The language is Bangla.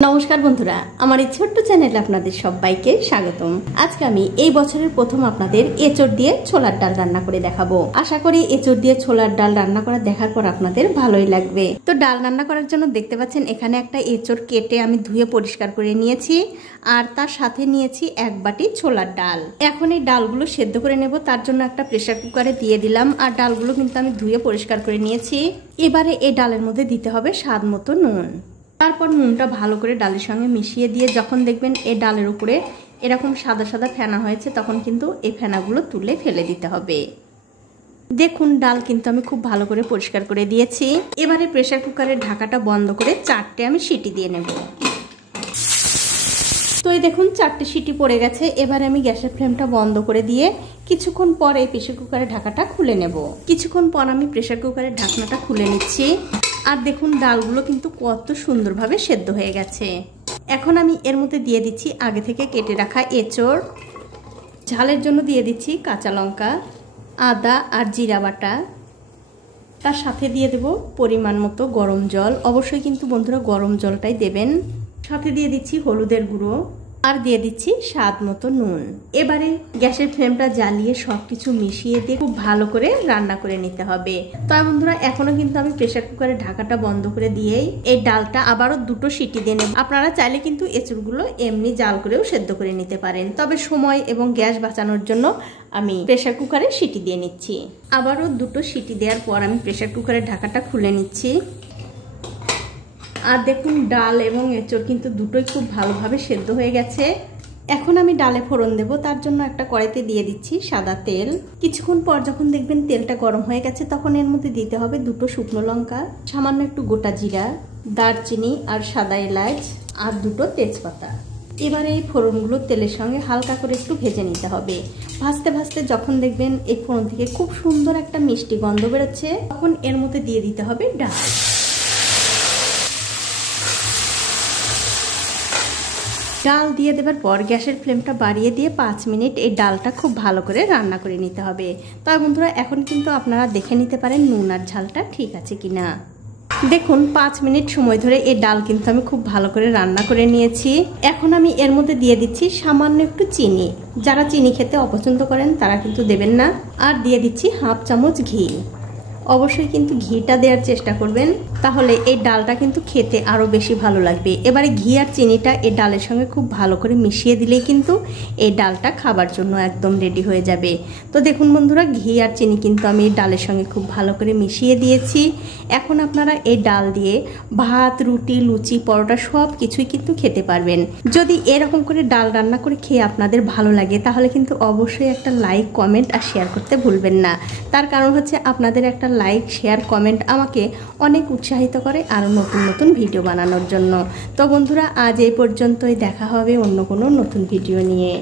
নমস্কার বন্ধুরা, আমার এই ছোট্ট চ্যানেলে আপনাদের সবাইকে স্বাগতম। আজকে আমি এই বছরের প্রথম আপনাদের এঁচড় দিয়ে ছোলার ডাল রান্না করে দেখাবো। আশা করি এঁচড় দিয়ে ছোলার ডাল রান্না করা দেখার পর আপনাদের ভালোই লাগবে। তো ডাল রান্না করার জন্য দেখতে পাচ্ছেন এখানে একটা এঁচড় কেটে আমি ধুয়ে পরিষ্কার করে নিয়েছি, আর তার সাথে নিয়েছি এক বাটি ছোলার ডাল। এখন এই ডালগুলো সেদ্ধ করে নেব, তার জন্য একটা প্রেসার কুকারে দিয়ে দিলাম। আর ডালগুলো কিন্তু আমি ধুয়ে পরিষ্কার করে নিয়েছি। এবারে এই ডালের মধ্যে দিতে হবে স্বাদ মতো নুন। তারপর নুনটা ভালো করে ডালের সঙ্গে মিশিয়ে দিয়ে যখন দেখবেন এই ডালের উপরে এরকম সাদা সাদা ফেনা হয়েছে, তখন কিন্তু এই ফেনাগুলো তুলে ফেলে দিতে হবে। দেখুন ডাল কিন্তু আমি খুব ভালো করে পরিষ্কার করে দিয়েছি। এবারে প্রেসার কুকারের ঢাকাটা বন্ধ করে 4টে আমি সিটি দিয়ে নেব। তো এই দেখুন 4টে সিটি পড়ে গেছে। এবারে আমি গ্যাসের ফ্লেমটা বন্ধ করে দিয়ে কিছুক্ষণ পর এই প্রেসার কুকারের ঢাকাটা খুলে নেব। কিছুক্ষণ পর আমি প্রেসার কুকারের ঢাকনাটা খুলে নিচ্ছি। আর দেখুন ডালগুলো কিন্তু কত সুন্দরভাবে সেদ্ধ হয়ে গেছে। এখন আমি এর মধ্যে দিয়ে দিচ্ছি আগে থেকে কেটে রাখা এঁচড়। ঝালের জন্য দিয়ে দিচ্ছি কাঁচা লঙ্কা, আদা আর জিরা বাটা। তার সাথে দিয়ে দেব পরিমাণ মতো গরম জল। অবশ্যই কিন্তু বন্ধুরা গরম জলটাই দেবেন। সাথে দিয়ে দিচ্ছি হলুদের গুঁড়ো আর দিয়ে দিচ্ছি স্বাদ মতো নুন। এবারে গ্যাসের ফ্লেমটা জ্বালিয়ে সবকিছু মিশিয়ে দিয়ে খুব ভালো করে রান্না করে নিতে হবে। তো বন্ধুরা এখনো কিন্তু আমি প্রেসার কুকারের ঢাকাটা বন্ধ করে দিয়েই এই ডালটা আবারও 2টো সিটি দিয়ে নেব। আপনারা চাইলে কিন্তু এঁচড়গুলো এমনি জাল করেও সেদ্ধ করে নিতে পারেন, তবে সময় এবং গ্যাস বাঁচানোর জন্য আমি প্রেসার কুকারে সিটি দিয়ে নিচ্ছি। আবারও 2টো সিটি দেওয়ার পর আমি প্রেসার কুকারের ঢাকাটা খুলে নিচ্ছি। আর দেখুন ডাল এবং এঁচড় কিন্তু দুটোই খুব ভালোভাবে সেদ্ধ হয়ে গেছে। এখন আমি ডালে ফোড়ন দেব। তার জন্য একটা কড়াইতে দিয়ে দিচ্ছি সাদা তেল। কিছুক্ষণ পর যখন দেখবেন তেলটা গরম হয়ে গেছে, তখন এর মধ্যে দিতে হবে 2টো শুকনো লঙ্কা, সামান্য একটু গোটা জিরা, দারচিনি আর সাদা এলাচ আর 2টো তেজপাতা। এবারে এই ফোড়নগুলো তেলের সঙ্গে হালকা করে একটু ভেজে নিতে হবে। ভাজতে ভাজতে যখন দেখবেন এই ফোড়ন থেকে খুব সুন্দর একটা মিষ্টি গন্ধ বেরোচ্ছে, তখন এর মধ্যে দিয়ে দিতে হবে ডাল। ডাল দিয়ে দেওয়ার পর গ্যাসের ফ্লেমটা বাড়িয়ে দিয়ে 5 মিনিট এই ডালটা খুব ভালো করে রান্না করে নিতে হবে। তবে বন্ধুরা এখন কিন্তু আপনারা দেখে নিতে পারেন নুন আর ঝালটা ঠিক আছে কিনা। দেখুন 5 মিনিট সময় ধরে এই ডাল কিন্তু আমি খুব ভালো করে রান্না করে নিয়েছি। এখন আমি এর মধ্যে দিয়ে দিচ্ছি সামান্য একটু চিনি। যারা চিনি খেতে অপছন্দ করেন তারা কিন্তু দেবেন না। আর দিয়ে দিচ্ছি হাফ চামচ ঘি। অবশ্যই কিন্তু ঘিটা দেওয়ার চেষ্টা করবেন, তাহলে এই ডালটা কিন্তু খেতে আরও বেশি ভালো লাগবে। এবারে ঘি আর চিনিটা এই ডালের সঙ্গে খুব ভালো করে মিশিয়ে দিলেই কিন্তু এই ডালটা খাবার জন্য একদম রেডি হয়ে যাবে। তো দেখুন বন্ধুরা ঘি আর চিনি কিন্তু আমি এই ডালের সঙ্গে খুব ভালো করে মিশিয়ে দিয়েছি। এখন আপনারা এই ডাল দিয়ে ভাত, রুটি, লুচি, পরোটা সব কিছুই কিন্তু খেতে পারবেন। যদি এরকম করে ডাল রান্না করে খেয়ে আপনাদের ভালো লাগে, তাহলে কিন্তু অবশ্যই একটা লাইক, কমেন্ট আর শেয়ার করতে ভুলবেন না। তার কারণ হচ্ছে আপনাদের একটা লাইক, শেয়ার, কমেন্ট আমাকে অনেক উৎসাহিত করে আরও নতুন নতুন ভিডিও বানানোর জন্য। তো বন্ধুরা আজ এই পর্যন্তই, দেখা হবে অন্য কোনো নতুন ভিডিও নিয়ে।